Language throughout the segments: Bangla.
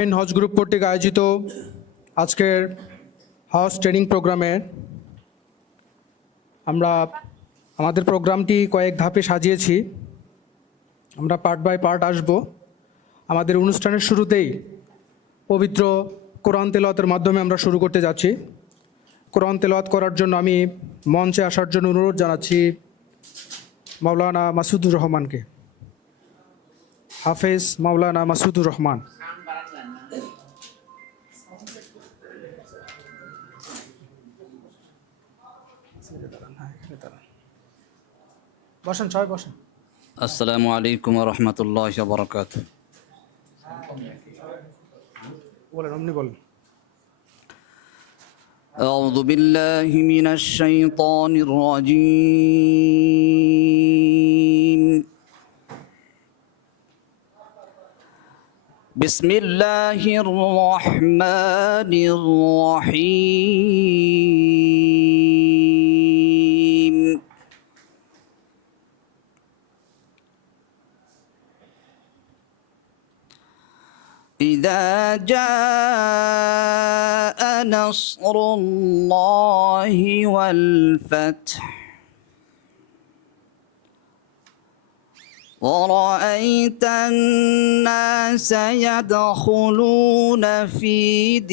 হজ গ্রুপ কর্তৃক আয়োজিত আজকের হজ ট্রেনিং প্রোগ্রামে আমরা আমাদের প্রোগ্রামটি কয়েক ধাপে সাজিয়েছি। আমরা পার্ট বাই পার্ট আসব। আমাদের অনুষ্ঠানের শুরুতেই পবিত্র কোরআন তেলাওয়াতের মাধ্যমে আমরা শুরু করতে যাচ্ছি। কোরআন তেলাওয়াত করার জন্য আমি মঞ্চে আসার জন্য অনুরোধ জানাচ্ছি মাওলানা মাসুদুর রহমানকে। হাফেজ মাওলানা মাসুদুর রহমান। বসেন, সবাই বসেন। আসসালামু আলাইকুম ওয়া রাহমাতুল্লাহি ওয়া বারাকাতুহু। বলেন, আপনি বলেন। আউযু বিল্লাহি মিনাশ শাইতানির রাজীম। বিসমিল্লাহির রহমানির রহিম। إذا جاء نصر الله والفتح ورأيت الناس يدخلون في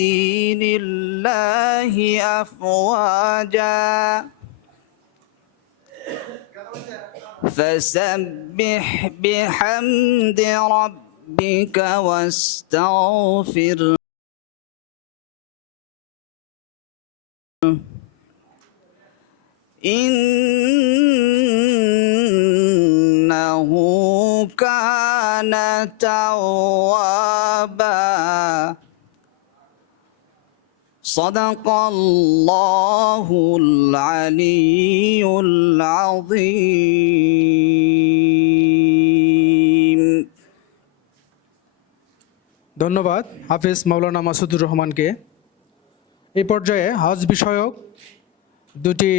دين الله أفواجا فسبح بحمد ربك واستغفر إنه كان توابا صدق الله العلي العظيم। ধন্যবাদ হাফেজ মাওলানা মাসুদুর রহমানকে। এই পর্যায়ে হজ বিষয়ক দুটি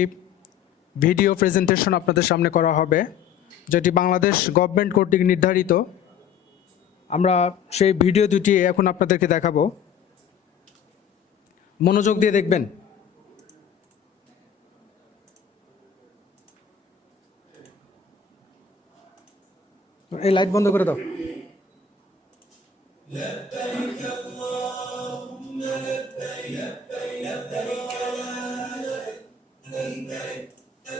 ভিডিও প্রেজেন্টেশন আপনাদের সামনে করা হবে, যেটি বাংলাদেশ গভর্নমেন্ট কর্তৃক নির্ধারিত। আমরা সেই ভিডিও দুটি এখন আপনাদেরকে দেখাবো। মনোযোগ দিয়ে দেখবেন। এই লাইট বন্ধ করে দাও। لبيك اللهم لبيك لبيك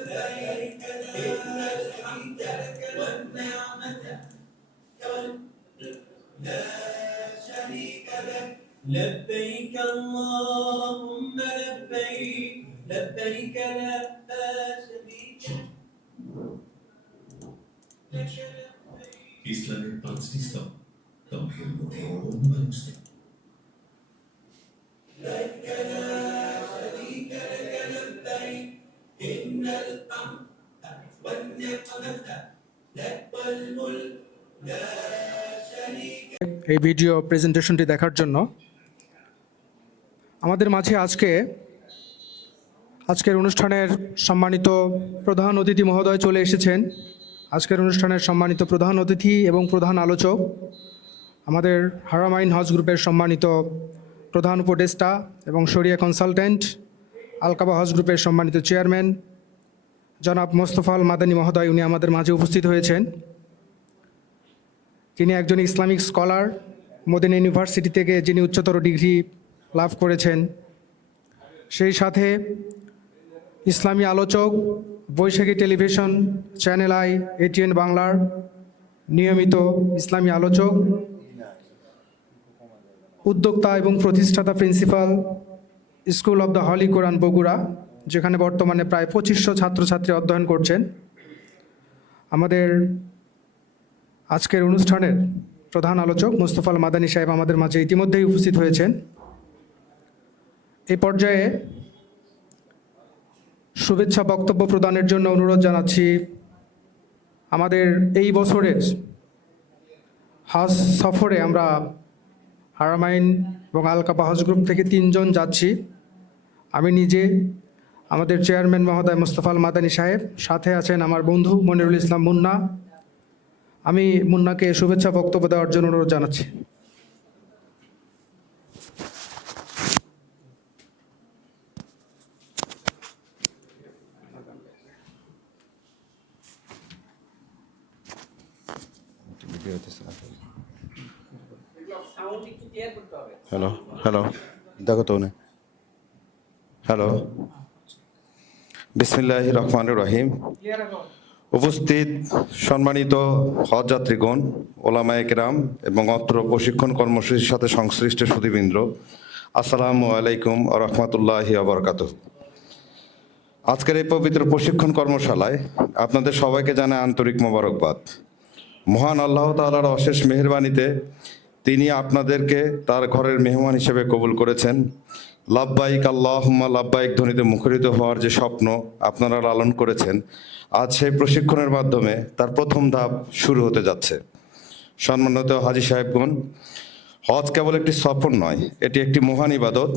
لا شريك لك إن الحمد لك والنعمة لا شريك لك لبيك اللهم لبيك لبيك لا شريك لك ইসলামের পাঁচটি স্তর তৌহিদ ও মুসলিম لك لا شريك لك لبيك إن الحمد والنعمة لك والملك لا شريك। এই ভিডিও প্রেজেন্টেশনটি দেখার জন্য আমাদের মাঝে আজকের অনুষ্ঠানের সম্মানিত প্রধান অতিথি মহোদয় চলে এসেছেন। আজকের অনুষ্ঠানের সম্মানিত প্রধান অতিথি এবং প্রধান আলোচক আমাদের হারামাইন হজ গ্রুপের সম্মানিত প্রধান উপদেষ্টা এবং শরিয়া কনসালটেন্ট, আলকাবা হজ গ্রুপের সম্মানিত চেয়ারম্যান জনাব মোস্তফা আল মাদানী মহোদয়, উনি আমাদের মাঝে উপস্থিত হয়েছেন। তিনি একজন ইসলামিক স্কলার, মদিনা ইউনিভার্সিটি থেকে যিনি উচ্চতর ডিগ্রি লাভ করেছেন। সেই সাথে ইসলামী আলোচক, Baishakhi television channel I, ATN বাংলার নিয়মিত ইসলামী আলোচক, উদ্যোক্তা এবং প্রতিষ্ঠাতা principal school of the holy Quran Bogura, যেখানে বর্তমানে প্রায় 2500 ছাত্রছাত্রী অধ্যয়ন করছেন। আমাদের আজকের অনুষ্ঠানের প্রধান আলোচক মোস্তফা আল মাদানী সাহেব আমাদের মাঝে ইতিমধ্যেই উপস্থিত হয়েছেন। এই পর্যায়ে শুভেচ্ছা বক্তব্য প্রদানের জন্য অনুরোধ জানাচ্ছি আমাদের এই বছরের হজ সফরে আমরা হারামাইন এবং আলকাবা হজ গ্রুপ থেকে 3 জন যাচ্ছি। আমি নিজে, আমাদের চেয়ারম্যান মহোদয় মোস্তফা আল মাদানী সাহেব, সাথে আছেন আমার বন্ধু মনিরুল ইসলাম মুন্না। আমি মুন্নাকে শুভেচ্ছা বক্তব্য দেওয়ার জন্য অনুরোধ জানাচ্ছি। হইতেছে না। হ্যালো হ্যালো, দেখো তো উনি। হ্যালো, বিসমিল্লাহির রহমানির রহিম। উপস্থিত সম্মানিত হজ যাত্রীগণ, ওলামায়ে কেরাম এবং অত্র প্রশিক্ষণ কর্মসূচির সাথে সংশ্লিষ্ট সুধীবৃন্দ, আসসালামু আলাইকুম ওয়া রাহমাতুল্লাহি ওয়া বারাকাতুহু। আজকের এই পবিত্র প্রশিক্ষণ কর্মশালায় আপনাদের সবাইকে জানাই আন্তরিক মোবারকবাদ। মহান আল্লাহ তাআলার অশেষ মেহেরবানিতে তিনি আপনাদেরকে তার ঘরের মেহমান হিসেবে কবুল করেছেন। লাব্বাইক আল্লাহুম্মা লাব্বাইক ধ্বনিতে মুখরিত হওয়ার যে স্বপ্ন আপনারা লালন করেছেন, আজ সেই প্রশিক্ষণের মাধ্যমে তার প্রথম ধাপ শুরু হতে যাচ্ছে। সম্মানিত হাজী সাহেবগণ, হজ কেবল একটি সফর নয়, এটি একটি মহান ইবাদত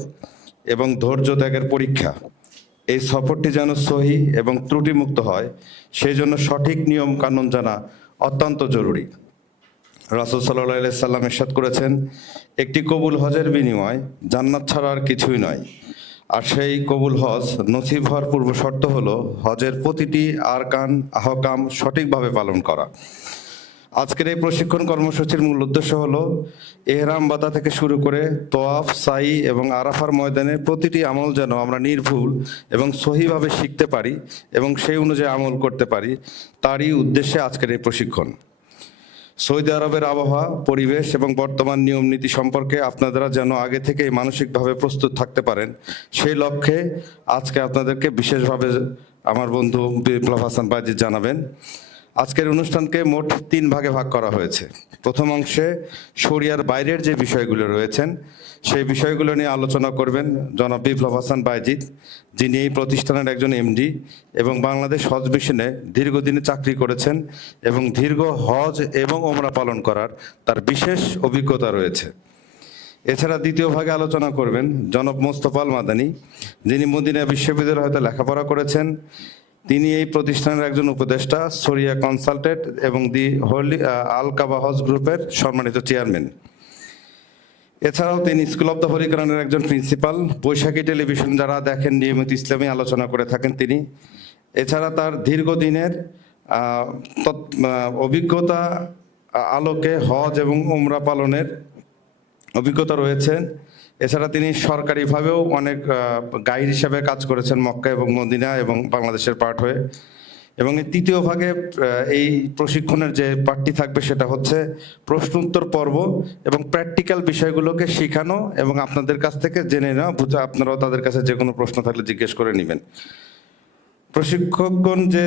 এবং ধৈর্য ত্যাগের পরীক্ষা। এই সফরটি যেন সহি এবং ত্রুটিমুক্ত হয়, সেই জন্য সঠিক নিয়ম কানুন জানা অত্যন্ত জরুরি। রাসূল সাল্লাল্লাহু আলাইহি সাল্লাম ইরশাদ করেছেন, একটি কবুল হজের বিনিময় জান্নাত ছাড়া আর কিছুই নয়। আর সেই কবুল হজ নসিব হওয়ার পূর্ব শর্ত হলো হজের প্রতিটি আরকান আহকাম সঠিকভাবে পালন করা। আজকের এই প্রশিক্ষণ কর্মসূচির মূল উদ্দেশ্য হলো এহরাম বাঁধা থেকে শুরু করে তোয়াফ, সাই এবং আরাফার ময়দানে প্রতিটি আমল যেন আমরা নির্ভুল এবং সহিভাবে শিখতে পারি এবং সেই অনুযায়ী আমল করতে পারি, তারই উদ্দেশ্যে আজকের এই প্রশিক্ষণ। সৌদি আরবের আবহাওয়া, পরিবেশ এবং বর্তমান নিয়ম নীতি সম্পর্কে আপনারা যেন আগে থেকেই মানসিকভাবে প্রস্তুত থাকতে পারেন, সেই লক্ষ্যে আজকে আপনাদেরকে বিশেষভাবে আমার বন্ধু বিপ্লব হাসান বাজিদ জানাবেন। আজকের অনুষ্ঠানকে মোট 3 ভাগে ভাগ করা হয়েছে। প্রথম অংশে শরিয়ার বাইরের যে বিষয়গুলো রয়েছেন সেই বিষয়গুলো নিয়ে আলোচনা করবেন জনাব বিপ্লব হাসান বাজিদ, যিনি এই প্রতিষ্ঠানের একজন এমডি এবং বাংলাদেশ হজ মিশনে দীর্ঘদিনে চাকরি করেছেন এবং দীর্ঘ হজ এবং ওমরা পালন করার তার বিশেষ অভিজ্ঞতা রয়েছে। এছাড়া দ্বিতীয় ভাগে আলোচনা করবেন জনাব মোস্তফা আল মাদানী, যিনি মদিনা বিশ্ববিদ্যালয়ে হয়তো লেখাপড়া করেছেন। তিনি এই প্রতিষ্ঠানের একজন উপদেষ্টা, শরিয়া কনসালটেন্ট এবং দি হোলি আল কাবা হজ গ্রুপের সম্মানিত চেয়ারম্যান। এছাড়াও তিনি স্কুল অব দ্য হোলি কোরআনের একজন প্রিন্সিপাল। বৈশাখী টেলিভিশন যারা দেখেন নিয়মিত ইসলামী আলোচনা করে থাকেন তিনি। এছাড়া তার দীর্ঘদিনের অভিজ্ঞতা আলোকে হজ এবং উমরা পালনের অভিজ্ঞতা রয়েছে। এছাড়া তিনি সরকারিভাবেও অনেক গাইড হিসাবে কাজ করেছেন মক্কা এবং মদিনা এবং বাংলাদেশের পার্ট হয়ে। এবং এই তৃতীয় ভাগে এই প্রশিক্ষণের যে পার্টটি থাকবে সেটা হচ্ছে প্রশ্ন উত্তর পর্ব এবং প্র্যাকটিক্যাল বিষয়গুলোকে শেখানো এবং আপনাদের কাছ থেকে জেনে নেওয়া, বুঝে আপনারাও তাদের কাছে যে কোনো প্রশ্ন থাকলে জিজ্ঞেস করে নেবেন। প্রশিক্ষকগণ যে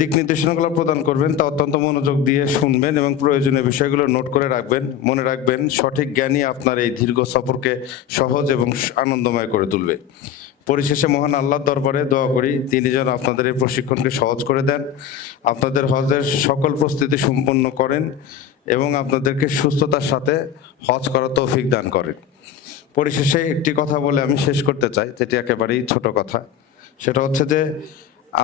দিক নির্দেশনাগুলো প্রদান করবেন তা অত্যন্ত মনোযোগ দিয়ে শুনবেন এবং প্রয়োজনীয় বিষয়গুলো নোট করে রাখবেন। মনে রাখবেন, সঠিক জ্ঞানই আপনার এই দীর্ঘ সফরকে সহজ এবং আনন্দময় করে তুলবে। পরিশেষে মহান আল্লাহর দরবারে দোয়া করি তিনি যেন আপনাদের এই প্রশিক্ষণকে সহজ করে দেন, আপনাদের হজের সকল প্রস্তুতি সম্পন্ন করেন এবং আপনাদেরকে সুস্থতার সাথে হজ করার তৌফিক দান করেন। পরিশেষে একটি কথা বলে আমি শেষ করতে চাই, যেটি একেবারেই ছোট কথা। সেটা হচ্ছে যে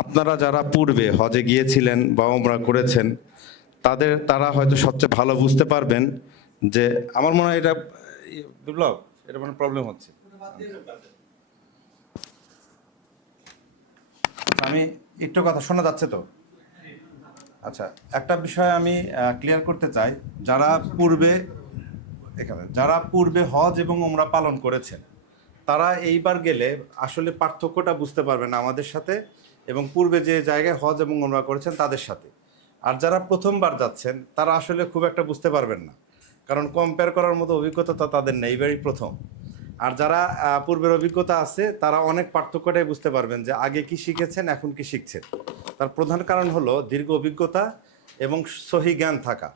আপনারা যারা পূর্বে হজে গিয়েছিলেন বা ওমরা করেছেন তারা হয়তো সবচেয়ে ভালো বুঝতে পারবেন যে আমার মনে হয় এটা বিপ্লব এটা মানে প্রবলেম হচ্ছে। আমি একটু কথা শোনা যাচ্ছে তো? আচ্ছা, একটা বিষয় আমি ক্লিয়ার করতে চাই, যারা পূর্বে হজ এবং ওমরা পালন করেছেন তারা এইবার গেলে আসলে পার্থক্যটা বুঝতে পারবেন আমাদের সাথে এবং পূর্বে যে জায়গায় হজ এবং ওমরা করেছেন তাদের সাথে। আর যারা প্রথমবার যাচ্ছেন তারা আসলে খুব একটা বুঝতে পারবেন না, কারণ কম্পেয়ার করার মতো অভিজ্ঞতা তো তাদের নেই, এবারই প্রথম। আর যারা পূর্বের অভিজ্ঞতা আছে তারা অনেক পার্থক্যটাই বুঝতে পারবেন যে আগে কি শিখেছেন এখন কি শিখছেন। তার প্রধান কারণ হলো দীর্ঘ অভিজ্ঞতা এবং সহি জ্ঞান থাকা।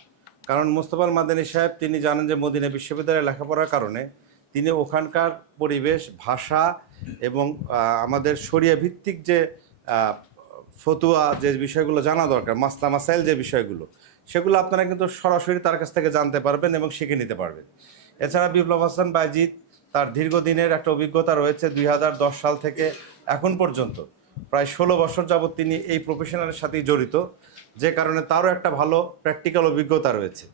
কারণ মোস্তফা আল মাদানী সাহেব তিনি জানেন যে মদিনা বিশ্ববিদ্যালয়ে লেখাপড়ার কারণে তিনি ওখানকার পরিবেশ, ভাষা এবং আমাদের শরিয়া ভিত্তিক যে ফতুয়া যে বিষয়গুলো জানা দরকার, মাসলা মাসাইল যে বিষয়গুলো, সেগুলো আপনারা কিন্তু সরাসরি তার কাছ থেকে জানতে পারবেন এবং শিখে নিতে পারবেন। এছাড়া বিপ্লব হাসান বাজিদ তার দীর্ঘদিনের একটা অভিজ্ঞতা রয়েছে। 2010 সাল থেকে এখন পর্যন্ত প্রায় 16 বছর যাবৎ তিনি এই প্রফেশনালের সাথেই জড়িত, যে কারণে তারও একটা ভালো প্র্যাকটিক্যাল অভিজ্ঞতা রয়েছে।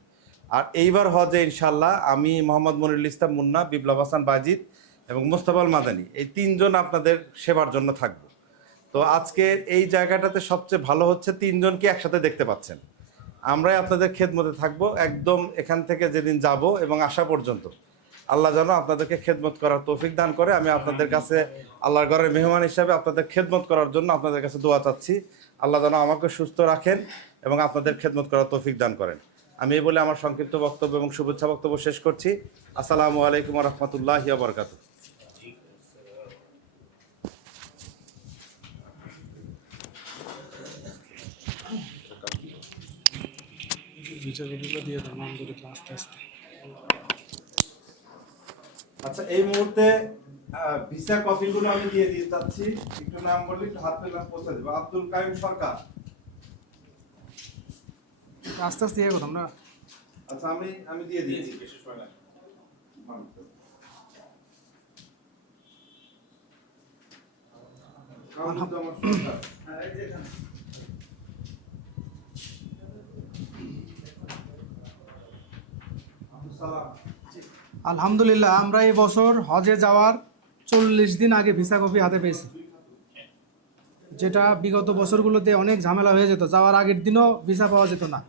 আর এইবার হজে ইনশাল্লাহ আমি মোহাম্মদ মনিরুল ইসলাম মুন্না, বিপ্লব হাসান বাজিদ এবং মোস্তফা আল মাদানী এই 3 জন আপনাদের সেবার জন্য থাকব। তো আজকে এই জায়গাটাতে সবচেয়ে ভালো হচ্ছে 3 জনকে একসাথে দেখতে পাচ্ছেন। আমরাই আপনাদের খেদমতে থাকবো একদম এখান থেকে যেদিন যাব এবং আসা পর্যন্ত। আল্লাহ যেন আপনাদেরকে খেদমত করার তৌফিক দান করে। আমি আপনাদের কাছে আল্লাহর ঘরের মেহমান হিসাবে আপনাদের খেদমত করার জন্য আপনাদের কাছে দোয়া চাচ্ছি। আল্লাহ যেন আমাকে সুস্থ রাখেন এবং আপনাদের খেদমত করার তৌফিক দান করেন। আমি এই বলে আমার সংক্ষিপ্ত বক্তব্য এবং শুভেচ্ছা বক্তব্য শেষ করছি। আসসালামু আলাইকুম ওয়া রাহমাতুল্লাহি ওয়া বারাকাতুহু। আচ্ছা, এই মুহূর্তে ভিসা কপিগুলো আমি দিয়ে দিতে চাচ্ছি। একটু নাম বললে একটু হাত পেলাম পৌঁছে দেবো। আব্দুল কাইম সরকার। আস্তে আস্তে ইয়ে করো আমরা। আচ্ছা, আমি দিয়ে দিয়েছি। আলহামদুলিল্লাহ আমরা এই বছর হজে যাওয়ার 40 দিন আগে ভিসা কপি হাতে পেয়েছি, যেটা বিগত বছরগুলোতে অনেক ঝামেলা হয়ে যেত। যাওয়ার আগের দিনও ভিসা পাওয়া যেত না,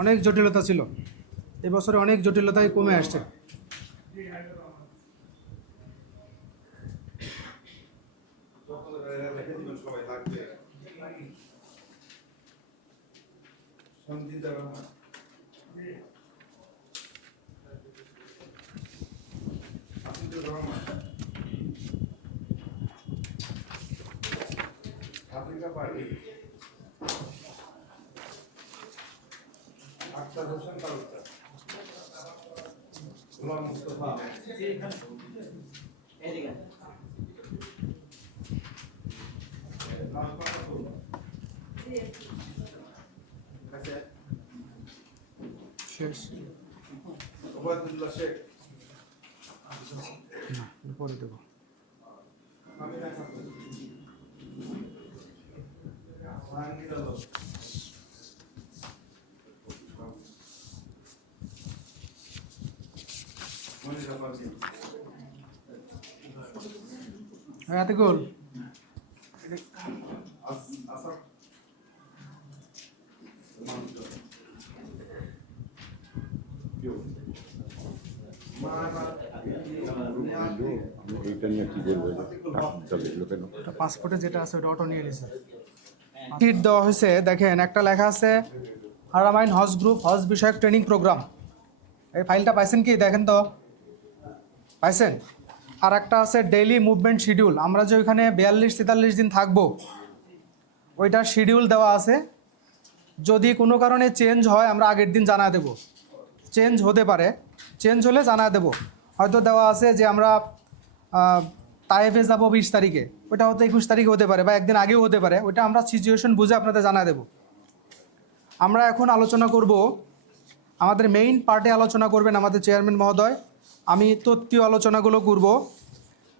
অনেক জটিলতা ছিল। এবছরে অনেক জটিলতাই কমে আসছে। আখতার হোসেন তালুকদার, গোলাম মুস্তফা, শেষ ওবায়দুল্লাহ শেখ, পরে দেবো। আমিনা খাতুন, জাহাঙ্গীর আলম, মনিরা পারভীন। হাতে গোল আসাদ পাসপোর্টে যেটা আছে ওটা অটো নিয়ে নিছে। সিট দেওয়া হয়েছে, দেখেন একটা লেখা আছে হারামাইন হজ গ্রুপ হজ বিষয়ক ট্রেনিং প্রোগ্রাম। এই ফাইলটা পাইছেন কি? দেখেন তো, পাইছেন? আর একটা আছে ডেইলি মুভমেন্ট শিডিউল। আমরা যে ওইখানে 42-43 দিন থাকবো, ওইটার শিডিউল দেওয়া আছে। যদি কোনো কারণে চেঞ্জ হয় আমরা আগের দিন জানা দেব। চেঞ্জ হতে পারে, চেঞ্জ হলে জানা দেব। হয়তো দেওয়া আছে যে আমরা তায়েফে যাবো 20 তারিখে, ওইটা হয়তো 21 তারিখে হতে পারে বা একদিন আগেও হতে পারে। ওইটা আমরা সিচুয়েশন বুঝে আপনাদের জানা দেব। আমরা এখন আলোচনা করব, আমাদের মেইন পার্টে আলোচনা করবেন আমাদের চেয়ারম্যান মহোদয়। আমি তত্ত্বীয় আলোচনাগুলো করব।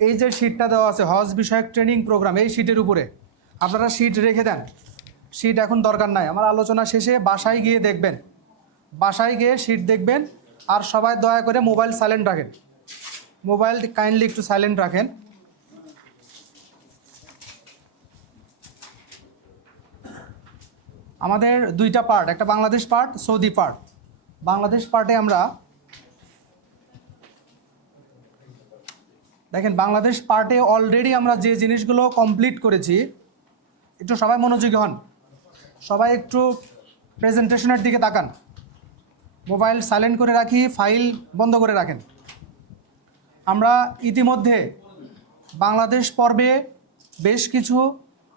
এই যে শীটটা দেওয়া আছে হজ বিষয়ক ট্রেনিং প্রোগ্রাম, এই শীটের উপরে আপনারা শীট রেখে দেন। শীট এখন দরকার নাই, আমার আলোচনা শেষে বাসায় গিয়ে দেখবেন, বাসায় গিয়ে শীট দেখবেন। আর সবাই দয়া করে মোবাইল সাইলেন্ট রাখেন, মোবাইল কাইন্ডলি একটু সাইলেন্ট রাখেন। আমাদের দুইটা পার্ট, একটা Bangladesh part, Saudi part. Bangladesh পার্টে আমরা দেখেন, বাংলাদেশ পার্টে অলরেডি আমরা যে জিনিসগুলো কমপ্লিট করেছি, একটু সবাই মনোযোগী হন, সবাই একটু প্রেজেন্টেশনের দিকে তাকান। মোবাইল সাইলেন্ট করে রাখি, ফাইল বন্ধ করে রাখেন। আমরা ইতিমধ্যে বাংলাদেশ পর্বে বেশ কিছু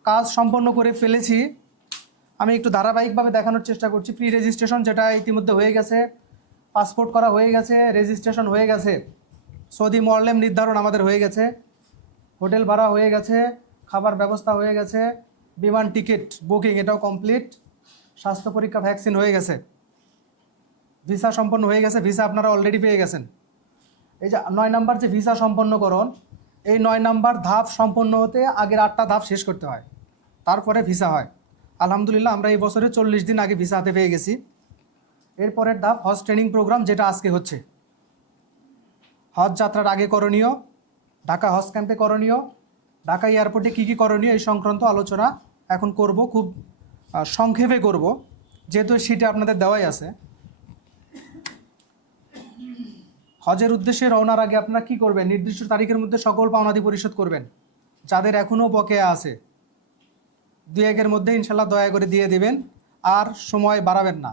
কাজ সম্পন্ন করে ফেলেছি। আমি একটু ধারাবাহিকভাবে দেখানোর চেষ্টা করছি। প্রি রেজিস্ট্রেশন যেটা ইতিমধ্যে হয়ে গেছে, পাসপোর্ট করা হয়ে গেছে, রেজিস্ট্রেশন হয়ে গেছে, সৌদি মরলেম নির্ধারণ আমাদের হয়ে গেছে, হোটেল ভাড়া হয়ে গেছে, খাবার ব্যবস্থা হয়ে গেছে, বিমান টিকিট বুকিং এটাও কমপ্লিট, স্বাস্থ্য পরীক্ষা ভ্যাকসিন হয়ে গেছে, ভিসা সম্পন্ন হয়ে গেছে। ভিসা আপনারা অলরেডি পেয়ে গেছেন। এই যে 9 নাম্বার যে ভিসা সম্পন্নকরণ, এই 9 নাম্বার ধাপ সম্পন্ন হতে আগের 8টা ধাপ শেষ করতে হয়, তারপরে ভিসা হয়। আলহামদুলিল্লাহ আমরা এই বছরে 40 দিন আগে ভিসা হাতে পেয়ে গেছি। এরপরের ধাপ হজ ট্রেনিং প্রোগ্রাম, যেটা আজকে হচ্ছে। হজ যাত্রার আগে করণীয়, ঢাকা হজ ক্যাম্পে করণীয়, ঢাকা এয়ারপোর্টে কী কী করণীয়, এই সংক্রান্ত আলোচনা এখন করব, খুব সংক্ষেপে করব। যেহেতু সিটে আপনাদের দেওয়াই আছে, হজের উদ্দেশ্যে রওনার আগে আপনারা কি করবেন? নির্দিষ্ট তারিখের মধ্যে সকল পাওনাদি পরিশোধ করবেন। যাদের এখনও বকেয়া আছে 2-1-এর মধ্যে ইনশাল্লাহ দয়া করে দিয়ে দিবেন, আর সময় বাড়াবেন না।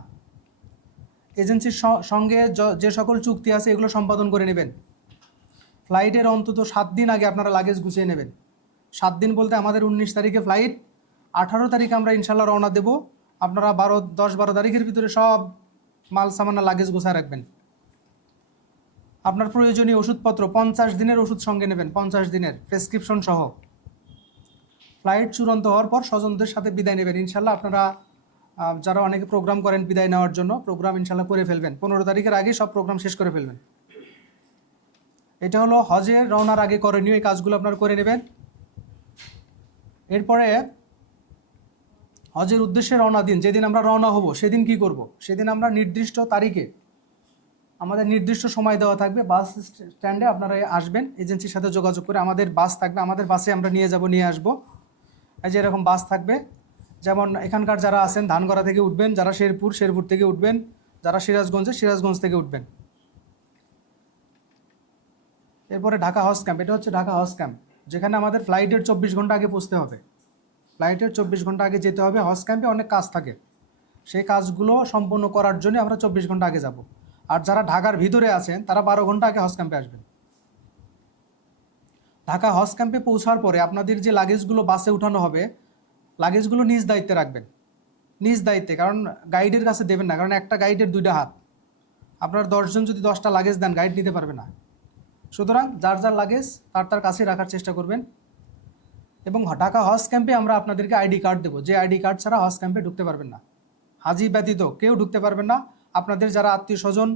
এজেন্সির সঙ্গে যে সকল চুক্তি আছে এগুলো সম্পাদন করে নেবেন। ফ্লাইটের অন্তত 7 দিন আগে আপনারা লাগেজ গুছিয়ে নেবেন। 7 দিন বলতে আমাদের 19 তারিখে ফ্লাইট, 18 তারিখে আমরা ইনশাল্লাহ রওনা দেব। আপনারা 10-12 তারিখের ভিতরে সব মাল সামানা লাগেজ গুছায় রাখবেন। আপনার প্রয়োজনীয় ওষুধপত্র 50 দিনের ওষুধ সঙ্গে নেবেন, 50 দিনের প্রেসক্রিপশন সহ। ফ্লাইট চূড়ান্ত হওয়ার পর স্বজনদের সাথে বিদায় নেবেন। ইনশাল্লাহ আপনারা যারা অনেকে প্রোগ্রাম করেন বিদায় নেওয়ার জন্য, প্রোগ্রাম ইনশাল্লাহ করে ফেলবেন। 15 তারিখের আগে সব প্রোগ্রাম শেষ করে ফেলবেন। এটা হলো হজের রওনার আগে করণীয়, এই কাজগুলো আপনারা করে নেবেন। এরপরে হজের উদ্দেশ্যে রওনা দিন, যেদিন আমরা রওনা হব সেদিন কি করব? সেদিন আমরা নির্দিষ্ট তারিখে, আমাদের নির্দিষ্ট সময় দেওয়া থাকবে, বাস স্ট্যান্ডে আপনারা আসবেন, এজেন্সির সাথে যোগাযোগ করে। আমাদের বাস থাকবে, আমাদের বাসে আমরা নিয়ে যাব, নিয়ে আসবো। এই যে এরকম বাস থাকবে, যেমন এখানকার যারা আছেন ধানগড়া থেকে উঠবেন, যারা শেরপুর থেকে উঠবেন, যারা সিরাজগঞ্জ থেকে উঠবেন। এরপরে ঢাকা হজ ক্যাম্প, এটা হচ্ছে ঢাকা হজ ক্যাম্প, যেখানে আমাদের ফ্লাইটের 24 ঘন্টা আগে পৌঁছতে হবে। ফ্লাইটের 24 ঘন্টা আগে যেতে হবে। হজ ক্যাম্পে অনেক কাজ থাকে, সেই কাজগুলো সম্পন্ন করার জন্য আমরা 24 ঘন্টা আগে যাব। আর যারা ঢাকার ভিতরে আছেন তারা 12 ঘন্টা আগে হজ ক্যাম্পে আসবেন। ঢাকা হজ ক্যাম্পে পৌঁছার পরে আপনাদের যে লাগেজগুলো বাসে উঠানো হবে, লাগেজগুলো নিজ দায়িত্বে রাখবেন, নিজ দায়িত্বে। কারণ গাইডের কাছে দেবেন না, কারণ একটা গাইডের 2টা হাত। আপনার 10 জন যদি 10টা লাগেজ দেন, গাইড নিতে পারবে না। সুতরাং যার যার লাগেজ তার কাছে রাখার চেষ্টা করবেন। এবং ঢাকা হজ ক্যাম্পে আমরা আপনাদেরকে আইডি কার্ড দেবো, যে আইডি কার্ড ছাড়া হজ ক্যাম্পে ঢুকতে পারবেন না। হাজি ব্যতীত কেউ ঢুকতে পারবেন না। আপনাদের যারা আত্মীয় স্বজন,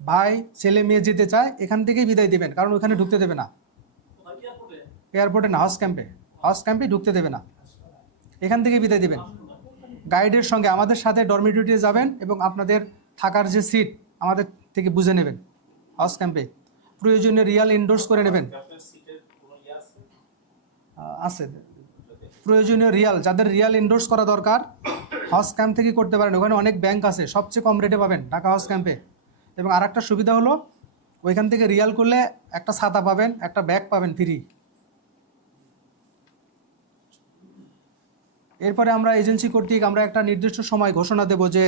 ভাই, ছেলে মেয়ে যেতে চায়, এখান থেকেই বিদায় দেবেন, কারণ ওখানে ঢুকতে দেবে না। এয়ারপোর্টে না, হজ ক্যাম্পে ঢুকতে দেবে না, এখান থেকেই বিদায় দেবেন। গাইডের সঙ্গে আমাদের সাথে ডরমিটরিতে যাবেন এবং আপনাদের থাকার যে সিট আমাদের থেকে বুঝে নেবেন। হজ ক্যাম্পে প্রয়োজনীয় রিয়াল এন্ডোর্স করে নেবেন। আছে প্রয়োজনীয় রিয়াল, যাদের রিয়াল এন্ডোর্স করা দরকার হজ ক্যাম্প থেকে করতে পারেন। ওখানে অনেক ব্যাংক আছে, সবচেয়ে কম রেটে পাবেন ঢাকা হজ ক্যাম্পে। এবং আর একটা সুবিধা হলো, ওইখান থেকে রিয়াল করলে একটা ছাতা পাবেন, একটা ব্যাগ পাবেন ফ্রি। এরপরে আমরা এজেন্সি কর্তৃক আমরা একটা নির্দিষ্ট সময় ঘোষণা দেব যে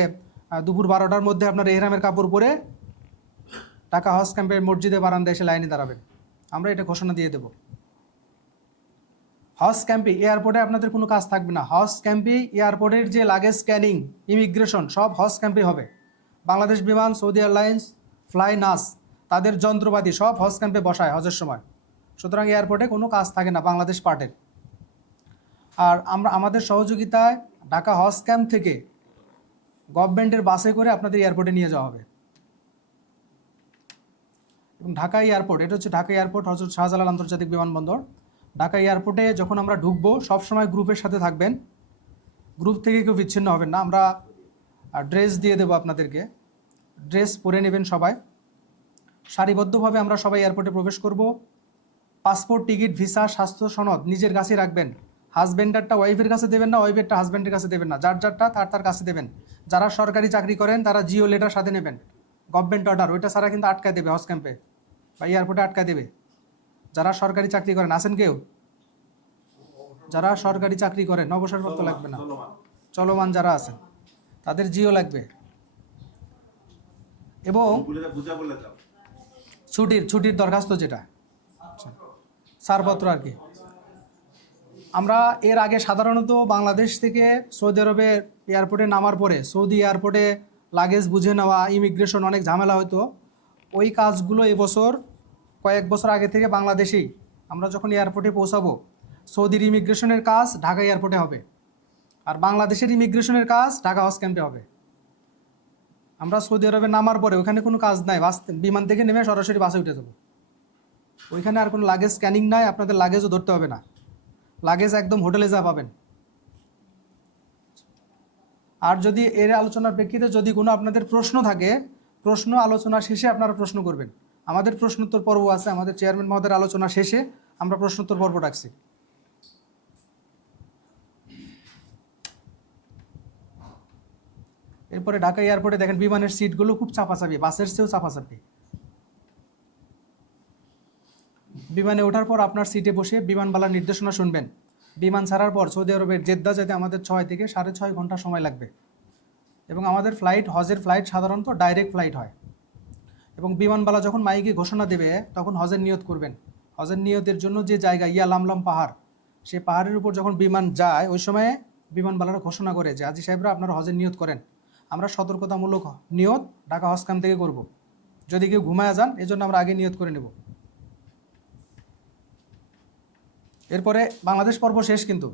দুপুর 12টার মধ্যে আপনার এহরামের কাপড় পরে ঢাকা হজ ক্যাম্পের মসজিদে বারান্দায় এসে লাইনে দাঁড়াবেন। আমরা এটা ঘোষণা দিয়ে দেব। হজ ক্যাম্পে এয়ারপোর্টে আপনাদের কোনো কাজ থাকবে না। হজ ক্যাম্পে এয়ারপোর্টের যে লাগেজ স্ক্যানিং, ইমিগ্রেশন সব হজ ক্যাম্পে হবে। বাংলাদেশ বিমান, সৌদি এয়ারলাইন্স, ফ্লাই নাস, তাদের যন্ত্রপাতি সব হজ ক্যাম্পে বসায় হজের সময়। সুতরাং এয়ারপোর্টে কোনো কাজ থাকে না বাংলাদেশ পার্টের। আর আমরা আমাদের সহযোগিতায় ঢাকা হজ ক্যাম্প থেকে গভর্নমেন্টের বাসে করে আপনাদের এয়ারপোর্টে নিয়ে যাওয়া হবে। এবং ঢাকা এয়ারপোর্ট, এটা হচ্ছে ঢাকা এয়ারপোর্ট, হযরত শাহজালাল আন্তর্জাতিক বিমানবন্দর। ঢাকা এয়ারপোর্টে যখন আমরা ঢুকবো সবসময় গ্রুপের সাথে থাকবেন, গ্রুপ থেকে কেউ বিচ্ছিন্ন হবেন না। আমরা ড্রেস দিয়ে দেবো আপনাদেরকে, ড্রেস পরে নেবেন সবাই। সারিবদ্ধভাবে আমরা সবাই এয়ারপোর্টে প্রবেশ করব। পাসপোর্ট, টিকিট, ভিসা, স্বাস্থ্য সনদ নিজের কাছে রাখবেন। হাজব্যান্ডারটা ওয়াইফের কাছে দেবেন না, ওয়াইফেরটা হাজব্যান্ডের কাছে দেবেন না, যার যারটা তার কাছে দেবেন। যারা সরকারি চাকরি করেন তারা জিও লেটার সাথে নেবেন, গভর্নমেন্ট অর্ডার, ওইটা ছাড়া কিন্তু আটকায় দেবে হজ ক্যাম্পে বা এয়ারপোর্টে আটকায় দেবে। যারা সরকারি চাকরি করেন, আছেন কেউ যারা সরকারি চাকরি করেন, অবসরপ্রাপ্ত লাগবে না, চলমান যারা আছেন তাদের জিও লাগবে। এবং ছুটির দরখাস্ত, যেটা ছাড়পত্র আর কি। আমরা এর আগে সাধারণত বাংলাদেশ থেকে সৌদি আরবের এয়ারপোর্টে নামার পরে সৌদি এয়ারপোর্টে লাগেজ বুঝে নেওয়া, ইমিগ্রেশন অনেক ঝামেলা হতো। ওই কাজগুলো এবছর কয়েক বছর আগে থেকে বাংলাদেশেই আমরা যখন এয়ারপোর্টে পৌঁছাবো, সৌদির ইমিগ্রেশনের কাজ ঢাকা এয়ারপোর্টে হবে, আর বাংলাদেশের ইমিগ্রেশনের কাজ ঢাকা হজ ক্যাম্পে হবে। আমরা সৌদি আরবে নামার পরে ওখানে কোনো কাজ নাই, বিমান থেকে নেমে সরাসরি বাসে উঠে যাবো। ওইখানে আর কোনো লাগেজ স্ক্যানিং নাই, আপনাদের লাগেজও ধরতে হবে না, লাগেজ একদম হোটেলে যা পাবেন। আর যদি এর আলোচনার প্রেক্ষিতে যদি কোনো আপনাদের প্রশ্ন থাকে, প্রশ্ন আলোচনা শেষে আপনারা প্রশ্ন করবেন। আমাদের প্রশ্নোত্তর পর্ব আছে, আমাদের চেয়ারম্যান মহোদয়ের আলোচনা শেষে আমরা প্রশ্নোত্তর পর্ব রাখছি। এরপরে ঢাকা এয়ারপোর্টে দেখেন বিমানের সিটগুলো খুব চাপাচাপি, বাসের চেয়েও চাপাচাপি। বিমানে ওঠার পর আপনার সিটে বসে বিমানবালার নির্দেশনা শুনবেন। বিমান ছাড়ার পর সৌদি আরবের জেদ্দা যেতে আমাদের 6 থেকে 6.5 ঘন্টা সময় লাগবে। এবং আমাদের ফ্লাইট, হজের ফ্লাইট সাধারণত ডাইরেক্ট ফ্লাইট হয়। এবং বিমানবালা যখন মাইকে ঘোষণা দেবে তখন হজের নিয়ত করবেন। হজের নিয়তের জন্য যে জায়গা ইয়ালামলাম পাহাড়, সেই পাহাড়ের উপর যখন বিমান যায় ওই সময়ে বিমানবালারা ঘোষণা করে যে হাজী সাহেবরা আপনারা হজের নিয়ত করেন। আমরা সতর্কতামূলক নিয়ত ঢাকা হজ ক্যাম্প থেকে করব। যদি কেউ ঘুমায় যান এই জন্য আমরা আগে নিয়ত করে নেব। এরপরে বাংলাদেশ পর্ব শেষ। কিন্তু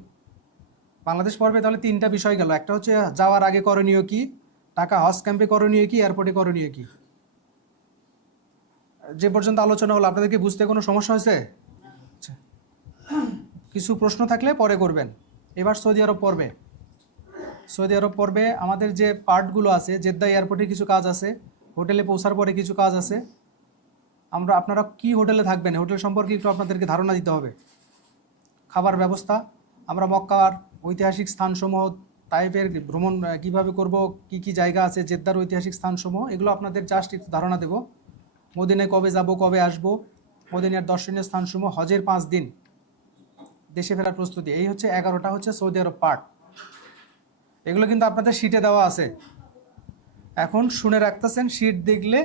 বাংলাদেশ পর্বে তাহলে 3টা বিষয় গেল। একটা হচ্ছে যাওয়ার আগে করণীয় কি, ঢাকা হজ ক্যাম্পে করণীয় কি, এয়ারপোর্টে করণীয় কি। যে পর্যন্ত আলোচনা হলো আপনাদেরকে বুঝতে কোনো সমস্যা হয়েছে? আচ্ছা, কিছু প্রশ্ন থাকলে পরে করবেন। এবার সৌদি আরব পর্বে। সৌদি আরব পর্বে আমাদের যে পার্টগুলো আছে, জেদ্দা এয়ারপোর্টে কিছু কাজ আছে, হোটেলে পৌঁছার পরে কিছু কাজ আছে। আপনারা কি হোটেলে থাকবেন, হোটেল সম্পর্কে একটু আপনাদেরকে ধারণা দিতে হবে। খাবার ব্যবস্থা, আমরা মক্কার ঐতিহাসিক স্থানসমূহ, তাইফের ভ্রমণ কিভাবে করব, কি কি জায়গা আছে, জেদ্দার ঐতিহাসিক স্থানসমূহ, এগুলো আপনাদের জাস্ট একটু ধারণা দেব। মদিনায় কবে যাব, কবে আসব, মদিনার দর্শনীয় স্থানসমূহ, হজের 5 দিন, দেশে ফেরার প্রস্তুতি। এই হচ্ছে 11টা হচ্ছে সৌদি আরব পার্ট। এগুলো কিন্তু আপনাদের শিটে দেওয়া আছে। এখন শুনে রাখতেছেন, শিট দেখলে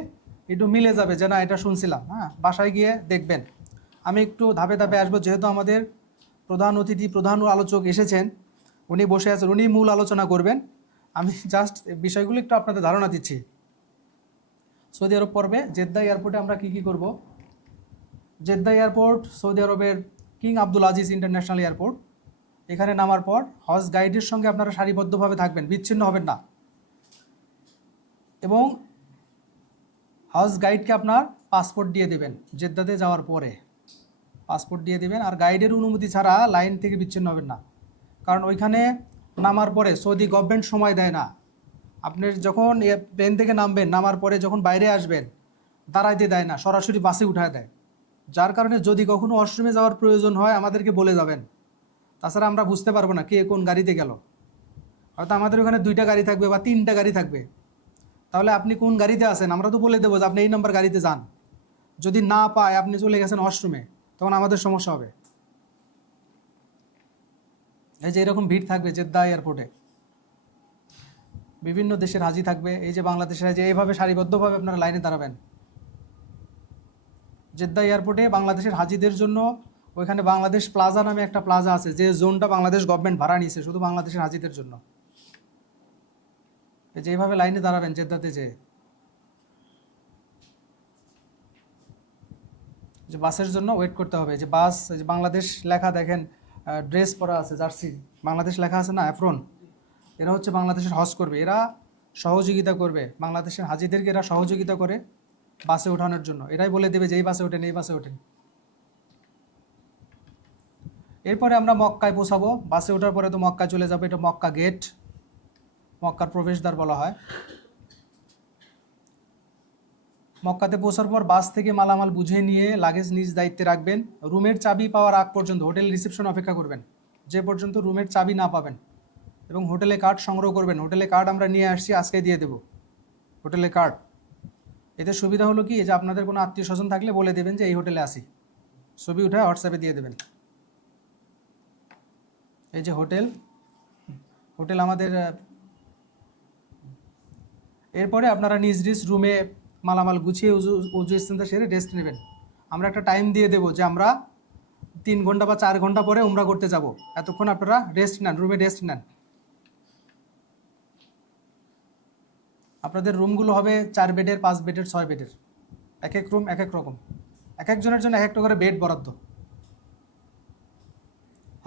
একটু মিলে যাবে যে না এটা শুনছিলাম। হ্যাঁ, বাসায় গিয়ে দেখবেন। আমি একটু ধাপে ধাপে আসবো, যেহেতু আমাদের প্রধান অতিথি, প্রধান আলোচক এসেছেন, উনি বসে আছেন, উনি মূল আলোচনা করবেন। আমি জাস্ট বিষয়গুলো একটু আপনাদের ধারণা দিচ্ছি। সৌদি আরব পর্বে জেদ্দা এয়ারপোর্টে আমরা কি কি করব। জেদ্দা এয়ারপোর্ট সৌদি আরবের king Abdul Aziz international airport. এখানে নামার পর হজ গাইডের সঙ্গে আপনারা সারিবদ্ধভাবে থাকবেন, বিচ্ছিন্ন হবেন না। এবং হজ গাইডকে আপনার পাসপোর্ট দিয়ে দেবেন। জেদ্দাতে যাওয়ার পরে পাসপোর্ট দিয়ে দেবেন। আর গাইডের অনুমতি ছাড়া লাইন থেকে বিচ্ছিন্ন হবেন না। কারণ ওইখানে নামার পরে সৌদি গভর্নমেন্ট সময় দেয় না। আপনি যখন প্লেন থেকে নামবেন, নামার পরে যখন বাইরে আসবেন দাঁড়াইতে দেয় না, সরাসরি বাসে উঠায় দেয়। যার কারণে যদি কখনো ওয়াশরুমে যাওয়ার প্রয়োজন হয় আমাদেরকে বলে যাবেন, তাছাড়া আমরা বুঝতে পারবো না কে কোন গাড়িতে গেল। হয়তো আমাদের ওখানে 2টা গাড়ি থাকবে বা 3টা গাড়ি থাকবে, তাহলে আপনি কোন গাড়িতে আছেন আমরা তো বলে দেবো যে আপনি এই নাম্বার গাড়িতে যান। যদি না পায় আপনি চলে গেছেন ওয়াশরুমে, তখন আমাদের সমস্যা হবে। এই যে এরকম ভিড় থাকবে জেদ্দা এয়ারপোর্টে, বিভিন্ন দেশের হাজি থাকবে। এই যে বাংলাদেশের হাজি, এইভাবে সারিবদ্ধভাবে আপনারা লাইনে দাঁড়াবেন। জেদ্দা এয়ারপোর্টে বাংলাদেশের হাজিদের জন্য ওইখানে বাংলাদেশ প্লাজা নামে একটা প্লাজা আছে, যে জোনটা বাংলাদেশ গভর্নমেন্ট ভাড়া নিয়েছে শুধু বাংলাদেশের হাজিদের জন্য। এই যে এইভাবে লাইনে দাঁড়াবেন জেদ্দাতে। যে বাসের জন্য ওয়েট করতে হবে। যে বাস, যে বাংলাদেশ লেখা দেখেন, ড্রেস পরা আছে, জার্সি বাংলাদেশ লেখা আছে না, অ্যাপ্রন। এরা হচ্ছে বাংলাদেশের হজ করবে, এরা সহযোগিতা করবে বাংলাদেশের হাজিদেরকে, এরা সহযোগিতা করে বাসে ওঠানোর জন্য। এরাই বলে দেবে যে এই বাসে ওঠেন, এই বাসে ওঠেন। এরপরে আমরা মক্কায় পৌঁছাবো। বাসে ওঠার পরে তো মক্কায় চলে যাবো। এটা মক্কা গেট, মক্কার প্রবেশদ্বার বলা হয়। মক্কাতে পৌঁছার পর বাস থেকে মালামাল বুঝে নিয়ে লাগেজ নিজ দায়িত্বে রাখবেন। রুমের চাবি পাওয়ার আগ পর্যন্ত হোটেল রিসেপশন অপেক্ষা করবেন, যে পর্যন্ত রুমের চাবি না পাবেন। এবং হোটেলে কার্ড সংগ্রহ করবেন। হোটেলে কার্ড আমরা নিয়ে আসছি, আজকে দিয়ে দেব হোটেলে কার্ড। এতে সুবিধা হলো কি, যে আপনাদের কোনো আত্মীয় স্বজন থাকলে বলে দেবেন যে এই হোটেলে আসি, ছবি উঠে হোয়াটসঅ্যাপে দিয়ে দেবেন। এই যে হোটেল আমাদের। এরপরে আপনারা নিজ নিজ রুমে মালামাল গুছিয়ে উজু ইস্তেঞ্জা সেরে রেস্ট নেবেন। আমরা একটা টাইম দিয়ে দেবো যে আমরা 3 ঘন্টা বা 4 ঘন্টা পরে উমরা করতে যাব, এতক্ষণ আপনারা রেস্ট নেন, রুমে রেস্ট নেন। আপনাদের রুমগুলো হবে 4 বেডের, 5 বেডের, 6 বেডের। এক এক রুম এক এক রকম, এক একজনের জন্য এক একটা করে বেড বরাদ্দ।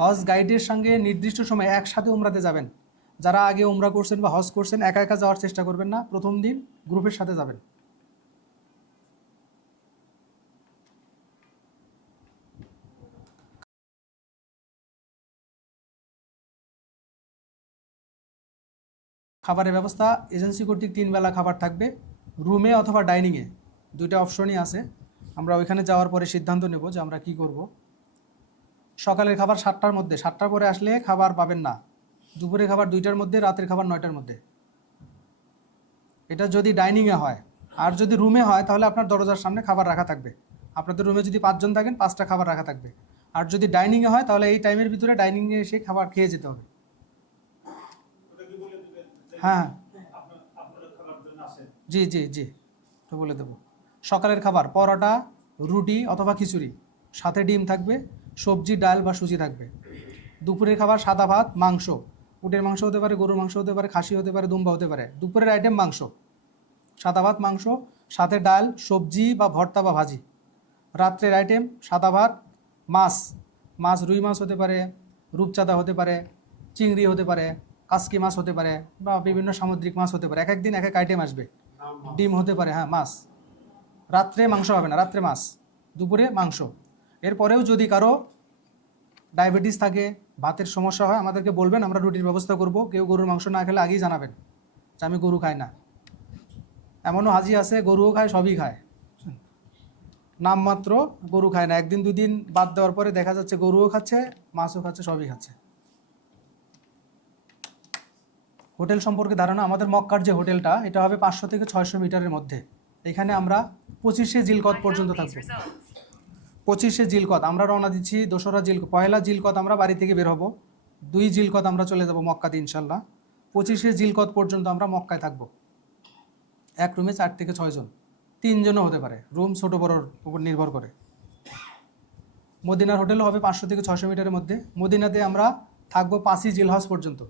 হজ গাইডের সঙ্গে নির্দিষ্ট সময় একসাথে উমরাতে যাবেন। যারা আগে উমরা করছেন বা হজ করছেন একা একা যাওয়ার চেষ্টা করবেন না, প্রথম দিন গ্রুপের সাথে যাবেন। খাবারের ব্যবস্থা এজেন্সি কর্তৃক 3 বেলা খাবার থাকবে, রুমে অথবা ডাইনিংয়ে, 2টা অপশনই আছে। আমরা ওইখানে যাওয়ার পরে সিদ্ধান্ত নেব যে আমরা কি করব। সকালের খাবার 7টার মধ্যে, 7টার পরে আসলে খাবার পাবেন না। দুপুরের খাবার 2টার মধ্যে, রাতের খাবার 9টার মধ্যে। এটা যদি ডাইনিংয়ে হয়, আর যদি রুমে হয় তাহলে আপনার দরজার সামনে খাবার রাখা থাকবে। আপনাদের রুমে যদি 5 জন থাকেন 5টা খাবার রাখা থাকবে। আর যদি ডাইনিংয়ে হয় তাহলে এই টাইমের ভিতরে ডাইনিংয়ে এসে খাবার খেয়ে যেতে হবে। হ্যাঁ, জি জি জি, তো বলে দেবো। সকালের খাবার পরোটা, রুটি অথবা খিচুড়ি, সাথে ডিম থাকবে, সবজি, ডাল বা সুজি থাকবে। দুপুরের খাবার সাদা ভাত, মাংস, উটের মাংস হতে পারে, গরুর মাংস হতে পারে, খাসি হতে পারে, দুম্বা হতে পারে। দুপুরের আইটেম মাংস, সাদা ভাত, মাংস, সাথে ডাল, সবজি বা ভর্তা বা ভাজি। রাত্রের আইটেম সাদা ভাত, মাছ, মাছ রুই মাছ হতে পারে, রূপচাঁদা হতে পারে, চিংড়ি হতে পারে, কাসকি মাছ হতে পারে, বা বিভিন্ন সামুদ্রিক মাছ হতে পারে। এক এক দিন এক এক আইটেম আসবে। ডিম হতে পারে, হ্যাঁ মাছ। রাত্রে মাংস হবে না, রাত্রে মাছ, দুপুরে মাংস। এরপরেও যদি কারো ডায়াবেটিস থাকে, ভাতের সমস্যা হয়, আমাদেরকে বলবেন, আমরা রুটির ব্যবস্থা করব। কেউ গরুর মাংস না খেলে আগেই জানাবেন যে আমি গরু খাই না। এমনও হাজি আছে গরুও খায়, সবই খায়, নামমাত্র গরু খায় না। একদিন দুদিন বাদ দেওয়ার পরে দেখা যাচ্ছে গরুও খাচ্ছে, মাছও খাচ্ছে, সবই খাচ্ছে। হোটেল সম্পর্কে ধারণা, আমাদের মক্কার যে হোটেলটা, এটা হবে 500 থেকে 600 মিটারের মধ্যে। এখানে আমরা 25শে জিলকদ পর্যন্ত থাকবো। 25শে জিলকদ আমরা রওনা দিচ্ছি, 2রা জিলকদ, 1লা জিলকদ আমরা বাড়ি থেকে বের হব, 2 জিলকদ আমরা চলে যাব মক্কাতে ইনশাল্লাহ। 25শে জিলকদ পর্যন্ত আমরা মক্কায় থাকবো। এক রুমে 4 থেকে 6 জন, 3 জনও হতে পারে, রুম ছোট বড়োর উপর নির্ভর করে। মদিনার হোটেল হবে 500 থেকে 600 মিটারের মধ্যে। মদিনাতে আমরা থাকবো 5ই জিলহজ পর্যন্ত।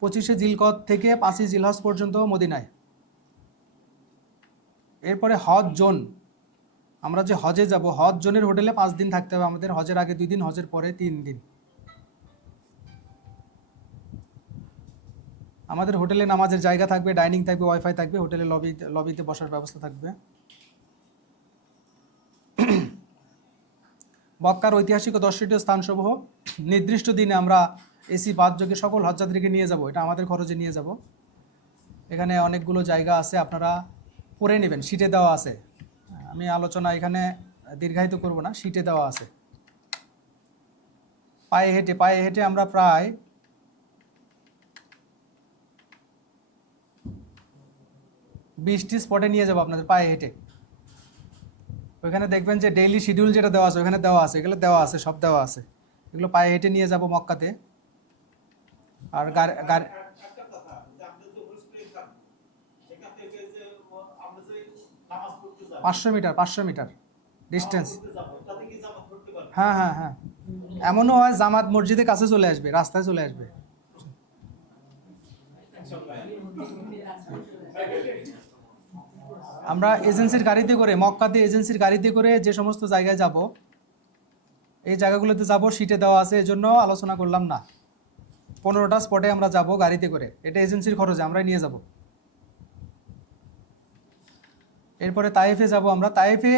25শে জিলকদ থেকে 5ই জিলহজ পর্যন্ত মদিনায়। এরপরে হজ জোন, আমরা যে হজে যাব, হজ জোনের হোটেলে 5 দিন থাকতে হবে আমাদের। হজের আগে 2 দিন, হজের পরে 3 দিন। আমাদের হোটেলে নামাজের জায়গা থাকবে, ডাইনিং থাকবে, ওয়াইফাই থাকবে, হোটেলে লবিতে বসার ব্যবস্থা থাকবে। মক্কার ঐতিহাসিক ও দর্শনীয় স্থানসমূহ নির্দিষ্ট দিনে আমরা এসি বাস যোগে সকল হজযাত্রীকে নিয়ে যাব। এটা আমাদের খরচে নিয়ে যাব। এখানে অনেকগুলো জায়গা আছে, আপনারা পড়ে নেবেন, সিটে দেওয়া আছে। আমি আলোচনা এখানে দীর্ঘায়িত করব না, সিটে দেওয়া আছে। পায়ে হেঁটে আমরা প্রায় 20টি স্পটে নিয়ে যাব আপনাদের পায়ে হেঁটে। ওইখানে দেখবেন যে ডেইলি শিডিউল যেটা দেওয়া আছে ওখানে দেওয়া আছে, এগুলো দেওয়া আছে, সব দেওয়া আছে। এগুলো পায়ে হেঁটে নিয়ে যাব মক্কাতে। আর গাড়ি একটা কথা, যে আমরা যে হোস্টেলে থাকবো, সেখান থেকে যে আমরা যে নামাজ পড়তে যাব, 500 মিটার ডিস্টেন্স। যাব তাতে কি জামাত পড়তে পারবে? হ্যাঁ হ্যাঁ হ্যাঁ, এমনও হয় জামাত মসজিদের কাছে চলে আসবে, রাস্তায় চলে আসবে। আমরা এজেন্সির গাড়িতে করে, মক্কাতে এজেন্সির গাড়িতে করে যে সমস্ত জায়গায় যাব, এই জায়গাগুলোতে যাব, সিটে দেওয়া আছে, এজন্য আলোচনা করলাম না। 15টা স্পটে আমরা যাব গাড়িতে করে, এটা এজেন্সির খরচে আমরাই নিয়ে যাব। এরপরে তায়েফে যাব আমরা। তায়েফে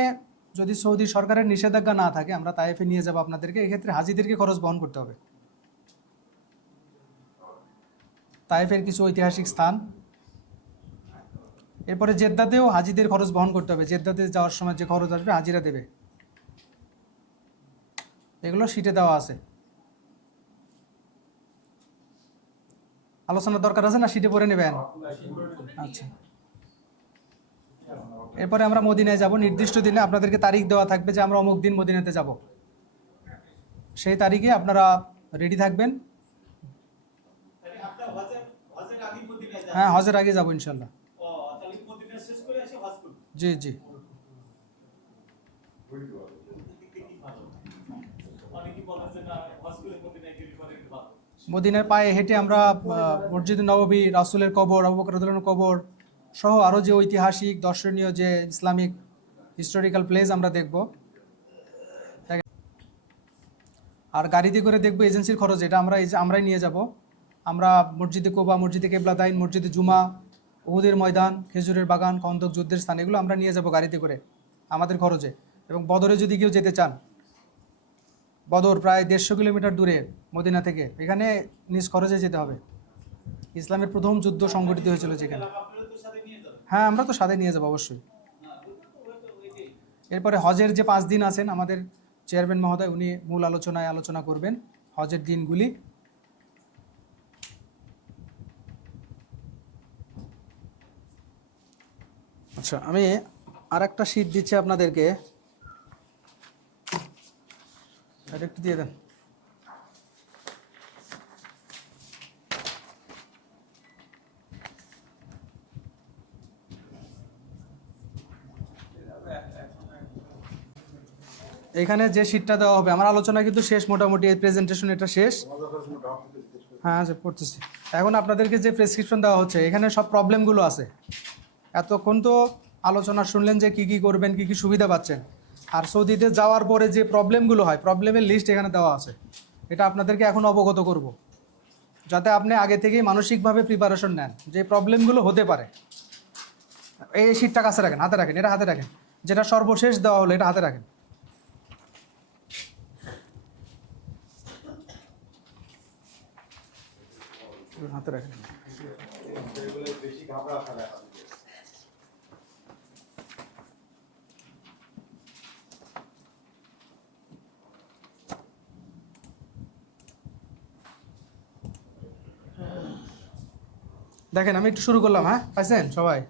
যদি সৌদি সরকারের নিষেধাজ্ঞা না থাকে, আমরা তায়েফে নিয়ে যাব আপনাদেরকে। এক্ষেত্রে হাজিদেরকে খরচ বহন করতে হবে। তায়েফের কিছু ঐতিহাসিক স্থান। এরপরে জেদ্দাতেও হাজিদের খরচ বহন করতে হবে। জেদ্দাতে যাওয়ার সময় যে খরচ আসবে হাজিরা দেবে। এগুলো সিটে দেওয়া আছে। আলোচনার দরকার আছে না, সিটে পড়ে নেবেন? আচ্ছা। এরপরে আমরা মদিনায় যাব নির্দিষ্ট দিনে। আপনাদেরকে তারিখ দেওয়া থাকবে যে আমরা অমুক দিন মদিনাতে যাব। সেই তারিখে আপনারা রেডি থাকবেন। তাহলে আমরা হজের আগে মদিনায় যাব। হ্যাঁ, হজের আগে যাব ইনশাল্লাহ। ও তাহলে মদিনা শেষ করে এসে হজ করব। জি জি। অনেকে বলে যে না, হজ করে মদিনায় গেলে পরে একটু ভালো। মদিনার পায়ে হেঁটে আমরা মসজিদ নববী, রাসূলের কবর, আবু বকর রাদিয়াল্লাহু আনহুর কবর সহ আরও যে ঐতিহাসিক দর্শনীয় যে ইসলামিক হিস্টোরিক্যাল প্লেস আমরা দেখব। আর গাড়িতে করে দেখব এজেন্সির খরচ, এটা আমরাই নিয়ে যাব। আমরা মসজিদে কোবা, মসজিদে কেবলাতাইন, মসজিদে জুমা, উহুদের ময়দান, খেজুরের বাগান, খন্দক যুদ্ধের স্থান, এগুলো আমরা নিয়ে যাব গাড়িতে করে আমাদের খরচে। এবং বদরে যদি কেউ যেতে চান, বদর প্রায় 150 কিলোমিটার দূরে মদিনা থেকে, এখানে নিজ খরচে যেতে হবে। ইসলামের প্রথম যুদ্ধ সংগঠিত হয়েছিল যেখানে। আপনারা তো সাথে নিয়ে যাবেন। হ্যাঁ, আমরা তো সাথে নিয়ে যাবো অবশ্যই। এরপরে হজের যে 5 দিন আছেন, আমাদের চেয়ারম্যান মহোদয় উনি মূল আলোচনা করবেন হজের দিনগুলি। আচ্ছা, আমি আর একটা শীট দিচ্ছি আপনাদেরকে, এটা একটু দিয়ে দেন। এখানে যে শীটটা দেওয়া হবে, আমার আলোচনা কিন্তু শেষ, মোটামুটি এই প্রেজেন্টেশন এটা শেষ। হ্যাঁ আচ্ছা, পড়তেছি। এখন আপনাদেরকে যে প্রেসক্রিপশন দেওয়া হচ্ছে, এখানে সব প্রবলেমগুলো আছে। এতক্ষণ তো আলোচনা শুনলেন যে কি কি করবেন, কি কি সুবিধা পাচ্ছেন, আর সৌদিতে যাওয়ার পরে যে প্রবলেমগুলো হয়, প্রবলেমের লিস্ট এখানে দেওয়া আছে। এটা আপনাদেরকে এখন অবগত করব, যাতে আপনি আগে থেকেই মানসিকভাবে প্রিপারেশন নেন যে প্রবলেমগুলো হতে পারে। এই শীটটা কাছে রাখেন, হাতে রাখেন, এটা হাতে রাখেন, যেটা সর্বশেষ দেওয়া হলো এটা হাতে রাখেন। হাতে রাখেন। দেখেন, আমি একটু শুরু করলাম। হ্যাঁ, পাইছেন সবাই?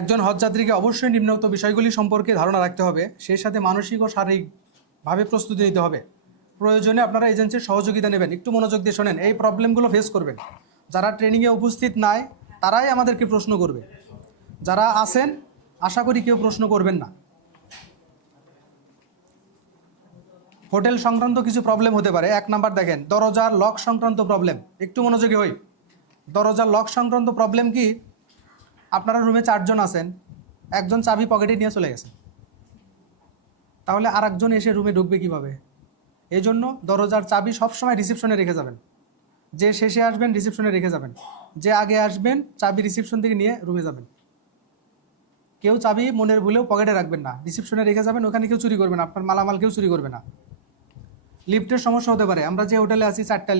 একজন হজযাত্রীকে অবশ্যই নিম্নোক্ত বিষয়গুলি সম্পর্কে ধারণা রাখতে হবে, সেই সাথে মানসিক ও শারীরিকভাবে প্রস্তুতি নিতে হবে। প্রয়োজনে আপনারা এজেন্সির সহযোগিতা নেবেন। একটু মনোযোগ দিয়ে শোনেন, এই প্রবলেমগুলো ফেস করবেন। যারা ট্রেনিংয়ে উপস্থিত নাই তারাই আমাদেরকে প্রশ্ন করবে, যারা আছেন আশা করি কেউ প্রশ্ন করবেন না। হোটেল সংক্রান্ত কিছু প্রবলেম হতে পারে। 1 নাম্বার দেখেন, দরজার লক সংক্রান্ত প্রবলেম। একটু মনোযোগী হই। দরজার লক সংক্রান্ত প্রবলেম কি? আপনারা রুমে 4 জন আছেন, একজন চাবি পকেটে নিয়ে চলে গেছে, তাহলে আর একজন এসে রুমে ঢুকবে কীভাবে? এই জন্য দরজার চাবি সবসময় রিসেপশনে রেখে যাবেন। যে শেষে আসবেন রিসেপশনে রেখে যাবেন, যে আগে আসবেন চাবি রিসেপশন থেকে নিয়ে রুমে যাবেন। কেউ চাবি মনের ভুলেও পকেটে রাখবেন না, রিসেপশনে রেখে যাবেন। ওখানে কেউ চুরি করবে না, আপনার মালামাল কেউ চুরি করবে না। লিফটের সমস্যা হতে পারে। আমরা যে হোটেলে আছি 4টা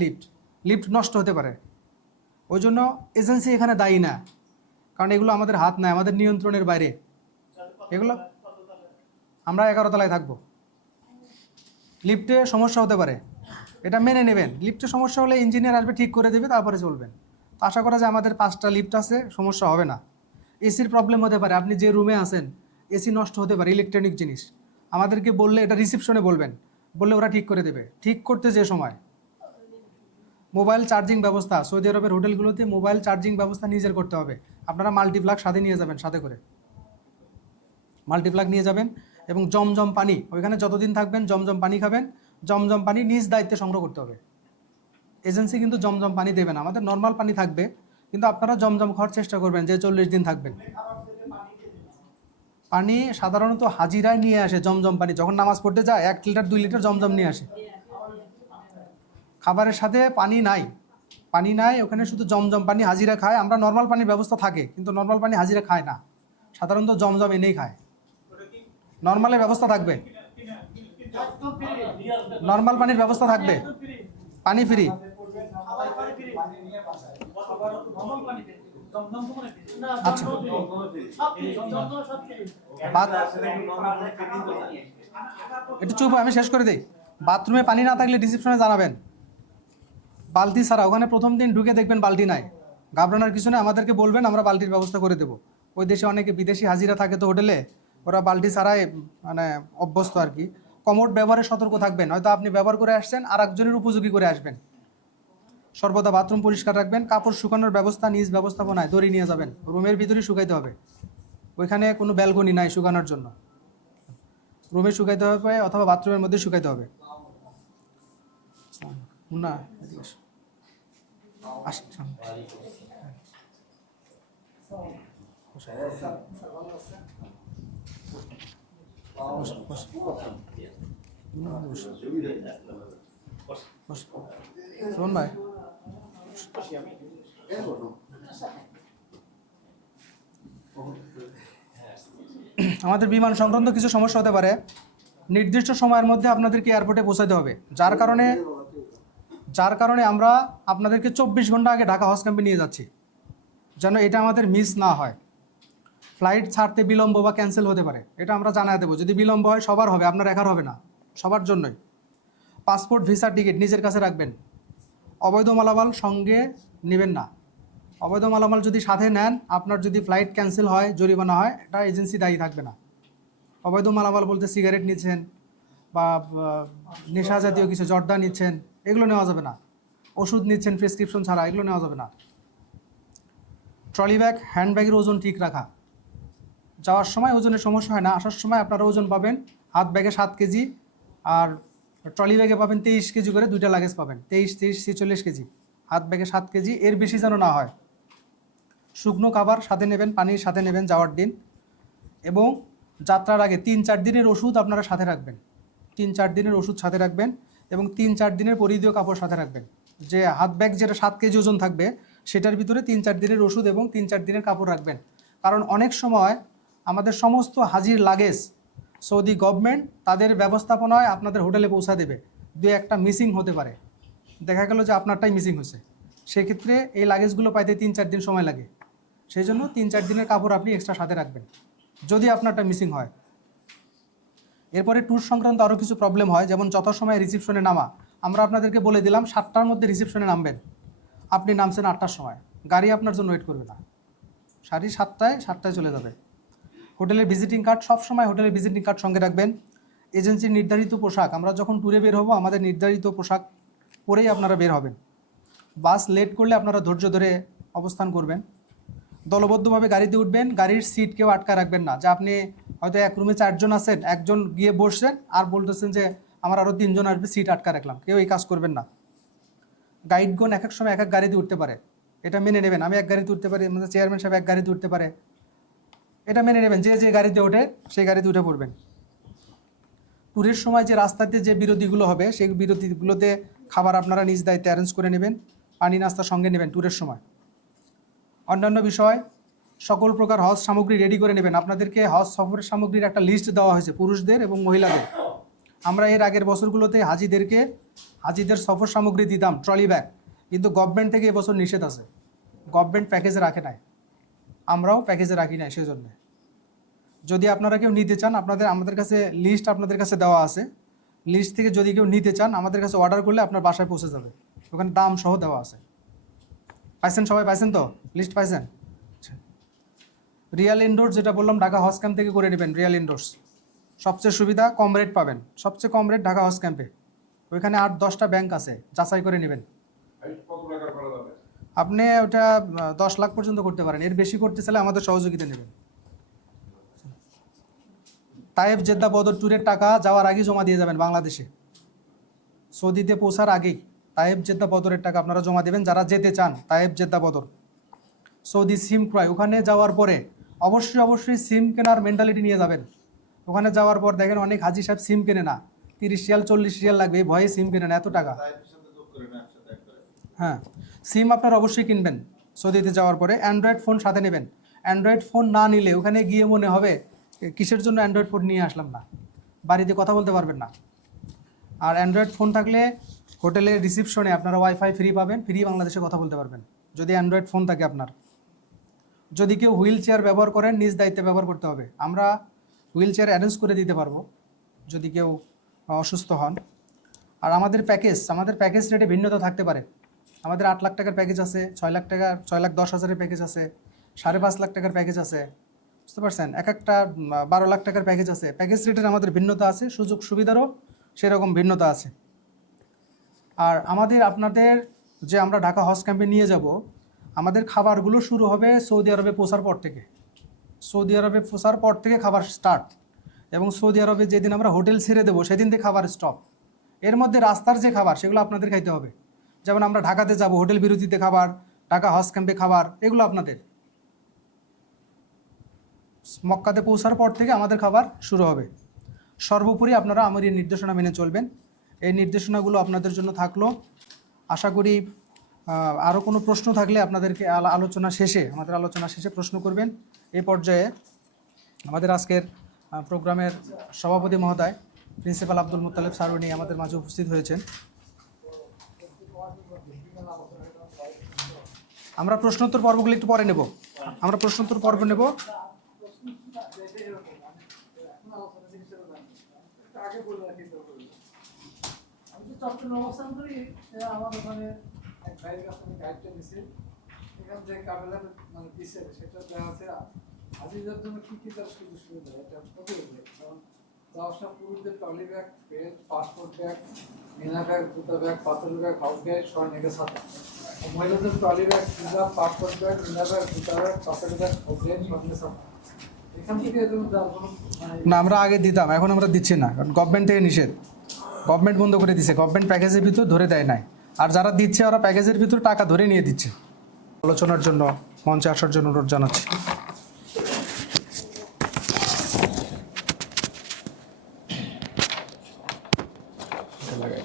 লিফট নষ্ট হতে পারে। ওই জন্য এজেন্সি এখানে দায়ী না, কারণ এগুলো আমাদের হাত নাই, আমাদের নিয়ন্ত্রণের বাইরে। এগুলো আমরা 11 তলায় থাকবো। লিফটে সমস্যা হতে পারে, এটা মেনে নেবেন। লিফটে সমস্যা হলে ইঞ্জিনিয়ার আসবে, ঠিক করে দেবে, তারপরে চলবেন। তো আশা করা যায় আমাদের 5টা লিফট আছে, সমস্যা হবে না। এসির প্রবলেম হতে পারে, আপনি যে রুমে আছেন এসি নষ্ট হতে পারে, ইলেকট্রনিক জিনিস। আমাদেরকে বললে, এটা রিসেপশনে বলবেন, বললে ওরা ঠিক করে দেবে। ঠিক করতে যে সময় মোবাইল চার্জিং ব্যবস্থা, সৌদি আরবের হোটেলগুলোতে মোবাইল চার্জিং ব্যবস্থা নিজের করতে হবে। আপনারা মাল্টিপ্লাগ সাথে নিয়ে যাবেন, সাথে করে মাল্টিপ্লাগ নিয়ে যাবেন। এবং জমজম পানি, ওইখানে যতদিন থাকবেন জমজম পানি খাবেন। জমজম পানি নিজ দায়িত্বে সংগ্রহ করতে হবে। এজেন্সি কিন্তু জমজম পানি দেবে না, আমাদের নর্মাল পানি থাকবে, কিন্তু আপনারা জমজম খাওয়ার চেষ্টা করবেন যে 40 দিন থাকবেন। পানি সাধারণত হাজিরায় নিয়ে আসে জমজম পানি, যখন নামাজ পড়তে যায় 1 লিটার 2 লিটার জমজম নিয়ে আসে। খাবারের সাথে পানি নাই, ওখানে শুধু জমজম পানি হাজিরা খায়। আমরা নর্মাল পানির ব্যবস্থা থাকে, কিন্তু নর্মাল পানি হাজিরা খায় না, সাধারণত জমজম এনেই খায়। নর্মালের ব্যবস্থা থাকবে, নর্মাল পানির ব্যবস্থা থাকবে, পানি ফ্রি। আচ্ছা, একটু চুপ, আমি শেষ করে দিই। বাথরুমে পানি না থাকলে রিসেপশনে জানাবেন, বালতি ছাড়া। ওখানে প্রথম দিন ঢুকে দেখবেন বালতি নাই, ঘাবড়ানোর কিছু নেই, আমাদেরকে বলবেন, আমরা বালতির ব্যবস্থা করে দেবো। ওই দেশে অনেকে বিদেশি হাজিরা থাকে তো হোটেলে, ওরা বালতি ছাড়াই মানে অভ্যস্ত আর কি। কমোড ব্যবহারে সতর্ক থাকবেন, হয়তো আপনি ব্যবহার করে আসছেন, আর একজনের উপযোগী করে আসবেন। সর্বদা বাথরুম পরিষ্কার রাখবেন। কাপড় শুকানোর ব্যবস্থা নিজ ব্যবস্থাপনায়, দড়ি নিয়ে যাবেন, রুমের ভিতরেই শুকাইতে হবে। ওইখানে কোনো ব্যালকনি নাই শুকানোর জন্য, রুমে শুকাইতে হবে অথবা বাথরুমের মধ্যে শুকাইতে হবে। না শোন ভাই, আমাদের বিমান সংক্রান্ত কিছু সমস্যা হতে পারে। নির্দিষ্ট সময়ের মধ্যে আপনাদেরকে এয়ারপোর্টে পৌঁছাতে হবে, যার কারণে যার কারণে আমরা আপনাদেরকে 24 ঘন্টা আগে ঢাকা হজ ক্যাম্পে নিয়ে যাচ্ছি, যেন এটা আমাদের মিস না হয়। ফ্লাইট ছাড়তে বিলম্ব বা ক্যান্সেল হতে পারে, এটা আমরা জানাই দেবো। যদি বিলম্ব হয় সবার হবে, আপনার একার হবে না, সবার জন্যই। পাসপোর্ট, ভিসা, টিকিট নিজের কাছে রাখবেন। অবৈধ মালামাল সঙ্গে নেবেন না। অবৈধ মালামাল যদি সাথে নেন, আপনার যদি ফ্লাইট ক্যান্সেল হয়, জরিমানা হয়, এটা এজেন্সি দায়ী থাকবে না। অবৈধ মালামাল বলতে সিগারেট নিচ্ছেন বা নেশা জাতীয় কিছু, জর্দা নিচ্ছেন, এগুলো নেওয়া যাবে না। ওষুধ নিচ্ছেন প্রেসক্রিপশন ছাড়া, এগুলো নেওয়া যাবে না। ট্রলি ব্যাগ, হ্যান্ডব্যাগের ওজন ঠিক রাখা। যাওয়ার সময় ওজনের সমস্যা হয় না, আসার সময় আপনারা ওজন পাবেন। হাত ব্যাগে 7 কেজি আর ট্রলি ব্যাগে পাবেন 23 কেজি করে, 2টা লাগেজ পাবেন, 23, 23, 46 কেজি। হাত ব্যাগে 7 কেজি, এর বেশি যেন না হয়। শুকনো খাবার সাথে নেবেন, পানির সাথে নেবেন যাওয়ার দিন। এবং যাত্রার আগে 3-4 দিনের ওষুধ আপনারা সাথে রাখবেন। 3-4 দিনের ওষুধ সাথে রাখবেন এবং 3-4 দিনের পরিধেয় কাপড় সাথে রাখবেন। যে হাত ব্যাগ যেটা 7 কেজি ওজন থাকবে, সেটার ভিতরে 3-4 দিনের ওষুধ এবং 3-4 দিনের কাপড় রাখবেন। কারণ অনেক সময় আমাদের সমস্ত হাজির লাগেজ সৌদি গভর্নমেন্ট তাদের ব্যবস্থাপনায় আপনাদের হোটেলে পৌঁছা দেবে। 2-1টা মিসিং হতে পারে, দেখা গেল যে আপনারটাই মিসিং হয়েছে। সেক্ষেত্রে এই লাগেজগুলো পাইতে 3-4 দিন সময় লাগে। সেই জন্য 3-4 দিনের কাপড় আপনি এক্সট্রা সাথে রাখবেন যদি আপনারটা মিসিং হয়। এরপরে ট্যুর সংক্রান্ত আরও কিছু প্রবলেম হয়, যেমন যথাসময়ে রিসিপশনে নামা। আমরা আপনাদেরকে বলে দিলাম 7টার মধ্যে রিসিপশনে নামবেন, আপনি নামছেন 8টার সময়, গাড়ি আপনার জন্য ওয়েট করবে না, 7টায় চলে যাবে। হোটেলের ভিজিটিং কার্ড, সবসময় হোটেলের ভিজিটিং কার্ড সঙ্গে রাখবেন। এজেন্সির নির্ধারিত পোশাক, আমরা যখন ট্যুরে বের হব আমাদের নির্ধারিত পোশাক পরেই আপনারা বের হবেন। বাস লেট করলে আপনারা ধৈর্য ধরে অবস্থান করবেন। দলবদ্ধভাবে গাড়িতে উঠবেন, গাড়ির সিট কেউ আটকা রাখবেন না। যে আপনি হয়তো এক রুমে 4 জন আছেন, একজন গিয়ে বসছেন আর বলতেছেন যে আমার আরও 3 জন আসবে, সিট আটকা রাখলাম, কেউ এই কাজ করবেন না। গাইডগণ এক এক সময় এক এক গাড়িতে উঠতে পারে, এটা মেনে নেবেন। আমি এক গাড়িতে উঠতে পারি, আমাদের চেয়ারম্যান সাহেব এক গাড়িতে উঠতে পারে, এটা মেনে নেবেন। যে যে গাড়িতে ওঠে সেই গাড়িতে উঠে পড়বেন। ট্যুরের সময় যে রাস্তাতে যে বিরতিগুলো হবে, সেই বিরতিগুলোতে খাবার আপনারা নিজ দায়িত্বে অ্যারেঞ্জ করে নেবেন, পানি নাস্তা সঙ্গে নেবেন ট্যুরের সময়। অন্যান্য বিষয়, সকল প্রকার হজ সামগ্রী রেডি করে নেবেন। আপনাদেরকে হজ সফরের সামগ্রীর একটা লিস্ট দেওয়া হয়েছে, পুরুষদের এবং মহিলাদের। আমরা এর আগের বছরগুলোতে হাজিদের সফর সামগ্রী দিতাম ট্রলি ব্যাগ, কিন্তু গভর্নমেন্ট থেকে এবছর নিষেধ আছে, গভর্নমেন্ট প্যাকেজে রাখে নাই, আমরাও প্যাকেজে রাখি নাই। সেজন্য যদি আপনারা কেউ নিতে চান, আমাদের কাছে লিস্ট আপনাদের কাছে দেওয়া আছে। লিস্ট থেকে যদি কেউ নিতে চান, আমাদের কাছে অর্ডার করলে আপনার বাসায় পৌঁছে যাবে, ওখানে দাম সহ দেওয়া আছে। পাইছেন? সবাই পাইছেন তো? লিস্ট পাইছেন? আচ্ছা। রিয়াল ইনডোর্স, যেটা বললাম ঢাকা হজ ক্যাম্প থেকে করে নেবেন। রিয়াল ইনডোর্স সবচেয়ে সুবিধা, কম রেট পাবেন, সবচেয়ে কম রেট ঢাকা হজ ক্যাম্পে। ওইখানে 8-10টা ব্যাংক আছে, যাচাই করে নেবেন। আপনি ওটা 10 লাখ পর্যন্ত করতে পারেন, এর বেশি করতে চাইলে আমাদের সহযোগিতা নেবেন। তায়েব জেদ্দা বদর ট্যুরের টাকা যাওয়ার আগেই জমা দিয়ে যাবেন বাংলাদেশে। সৌদিতে পৌঁছার আগেই তায়েব জেদ্দা বদরের টাকা আপনারা জমা দেবেন যারা যেতে চান। তায়েব জেদ্দা বদর। সৌদি সিম ক্রয়, ওখানে যাওয়ার পরে অবশ্যই সিম কেনার মেন্টালিটি নিয়ে যাবেন। ওখানে যাওয়ার পর দেখেন অনেক হাজি সাহেব সিম কেনে না, 30 রিয়াল 40 রিয়াল লাগবে, এই ভয়ে সিম কেনে না, এত টাকা। হ্যাঁ, সিম আপনারা অবশ্যই কিনবেন সৌদিতে যাওয়ার পরে। অ্যান্ড্রয়েড ফোন সাথে নেবেন। অ্যান্ড্রয়েড ফোন না নিলে ওখানে গিয়ে মনে হবে কিসের জন্য অ্যান্ড্রয়েড ফোন নিয়ে আসলাম না, বাড়িতে কথা বলতে পারবেন না। আর অ্যান্ড্রয়েড ফোন থাকলে হোটেলের রিসিপশনে আপনারা ওয়াইফাই ফ্রি পাবেন, ফ্রি বাংলাদেশে কথা বলতে পারবেন যদি অ্যান্ড্রয়েড ফোন থাকে আপনার। যদি কেউ হুইল চেয়ার ব্যবহার করেন, নিজ দায়িত্বে ব্যবহার করতে হবে। আমরা হুইল চেয়ার অ্যারেঞ্জ করে দিতে পারবো যদি কেউ অসুস্থ হন। আর আমাদের প্যাকেজ রেটে ভিন্নতা থাকতে পারে। আমাদের 8 লাখ টাকার প্যাকেজ আছে, 6 লাখ টাকার, 6,10,000 প্যাকেজ আছে, 5.5 লাখ টাকার প্যাকেজ আছে, বুঝতে পারছেন? এক একটা 12 লাখ টাকার প্যাকেজ আছে। প্যাকেজ রেটের আমাদের ভিন্নতা আছে, সুযোগ সুবিধারও সেরকম ভিন্নতা আছে। আর আপনাদের যে আমরা ঢাকা হজ ক্যাম্পে নিয়ে যাব, আমাদের খাবারগুলো শুরু হবে সৌদি আরবে পৌঁছার পর থেকে। সৌদি আরবে পৌঁছার পর থেকে খাবার স্টার্ট, এবং সৌদি আরবে যেদিন আমরা হোটেল ছেড়ে দেবো সেদিন থেকে খাবার স্টপ। এর মধ্যে রাস্তার যে খাবার সেগুলো আপনাদের খাইতে হবে। যেমন আমরা ঢাকাতে যাব, হোটেল বিরতিতে খাবার, ঢাকা হজ ক্যাম্পে খাবার, এগুলো আপনাদের। মক্কাতে পৌঁছার পর থেকে আমাদের খাবার শুরু হবে। সর্বোপরি আপনারা আমার এই নির্দেশনা মেনে চলবেন। এই নির্দেশনাগুলো আপনাদের জন্য থাকলো। আশা করি আরও কোনো প্রশ্ন থাকলে আপনাদেরকে আমাদের আলোচনা শেষে প্রশ্ন করবেন। এই পর্যায়ে আমাদের আজকের প্রোগ্রামের সভাপতি মহোদয় প্রিন্সিপাল আব্দুল মুত্তালিব স্যার, উনি আমাদের মাঝে উপস্থিত হয়েছেন। আমরা প্রশ্নোত্তর পর্বগুলো একটু পরে নেব। আমরা প্রশ্নোত্তর পর্ব নেব। আমি তো চট্টগ্রাম অবস্থান করি, আমার ওখানে এক ভাইয়ের কাছে আমি গাইডটা নিছি, এখান থেকে কাবেলার মানে দিছে সেটা দেখা আছে আজিজের জন্য কি কি তার সুযোগ সুবিধা এটা কবে হবে, কারণ যাওয়ার সময় পুরুষদের trolley bag, pen, passport bag, মিনা ব্যাগ, জুতা ব্যাগ, পাথর ব্যাগ, হাউস ব্যাগ, স্বর্ণের ছাতা। মহিলাদের ট্রলি ব্যাগ, জুতা, পাসপোর্ট ব্যাগ, মিনা ব্যাগ, জুতা ব্যাগ, পাথর ব্যাগ, হাউস ব্যাগ, স্বর্ণের ছাতা। এখান থেকে এরকম যাওয়ার কোনো মানে না, আমরা আগে দিতাম, এখন আমরা দিচ্ছি না, কারণ গভর্নমেন্ট থেকে নিষেধ। গভর্নমেন্ট বন্ধ করে দিচ্ছে, গভর্নমেন্ট প্যাকেজের ভিতর ধরে দেয় নাই। আর যারা দিচ্ছে ওরা প্যাকেজের ভিতর টাকা ধরে নিয়ে দিচ্ছে। আলোচনার জন্য মঞ্চে আসার জন্য অনুরোধ জানাচ্ছি। লাগাই